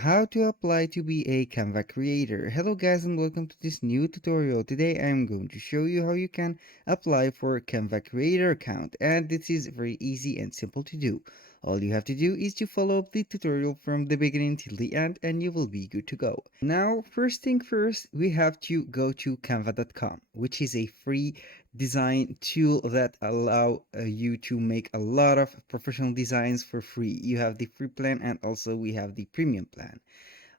How to apply to be a Canva creator. Hello guys and welcome to this new tutorial. Today I am going to show you how you can apply for a Canva creator account, and this is very easy and simple to do. All you have to do is to follow up the tutorial from the beginning till the end and you will be good to go. Now first thing first, we have to go to canva.com, which is a free design tool that allow you to make a lot of professional designs for free. You have the free plan and also we have the premium plan.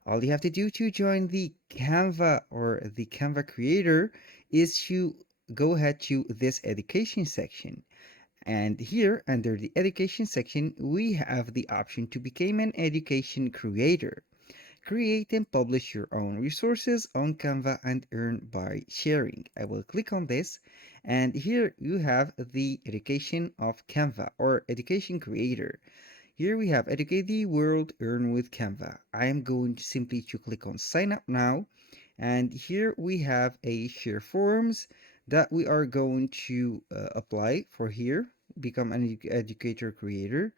All you have to do to join the Canva or the Canva creator is to go ahead to this education section. And here under the education section, we have the option to become an education creator. Create and publish your own resources on Canva and earn by sharing. I will click on this, and here you have the education of Canva or education creator. Here we have educate the world, earn with Canva. I am going to simply to click on sign up now, and here we have a share forms that we are going to apply for here, become an educator creator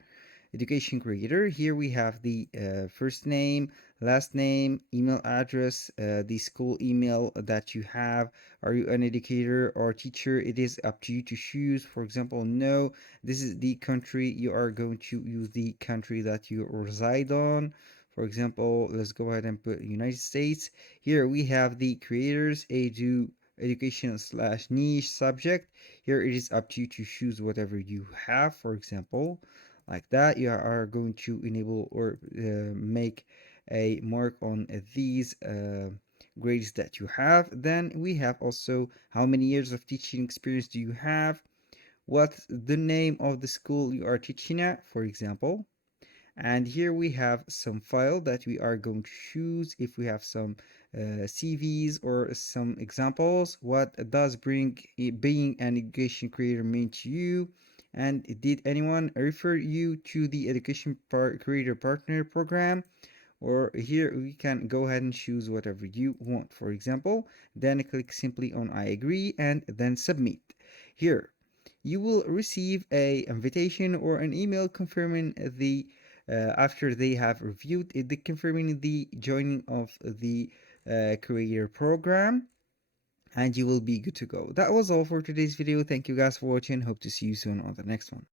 education creator. Here we have the first name, last name, email address, the school email that you have. Are you an educator or teacher? It is up to you to choose. For example, no, this is the country. You are going to use the country that you reside on. For example, let's go ahead and put United States. Here we have the creators, education slash niche subject. Here it is up to you to choose whatever you have. For example, like that, you are going to enable or make a mark on these grades that you have. Then we have also how many years of teaching experience do you have, what's the name of the school you are teaching at, for example. And here we have some file that we are going to choose. If we have some CVs or some examples, what does being an education creator mean to you, and did anyone refer you to the education creator partner program? Or here we can go ahead and choose whatever you want, for example. Then click simply on I agree and then submit. Here you will receive a invitation or an email confirming the after they have reviewed it, the confirming the joining of the creator program, and you will be good to go. That was all for today's video. Thank you guys for watching. Hope to see you soon on the next one.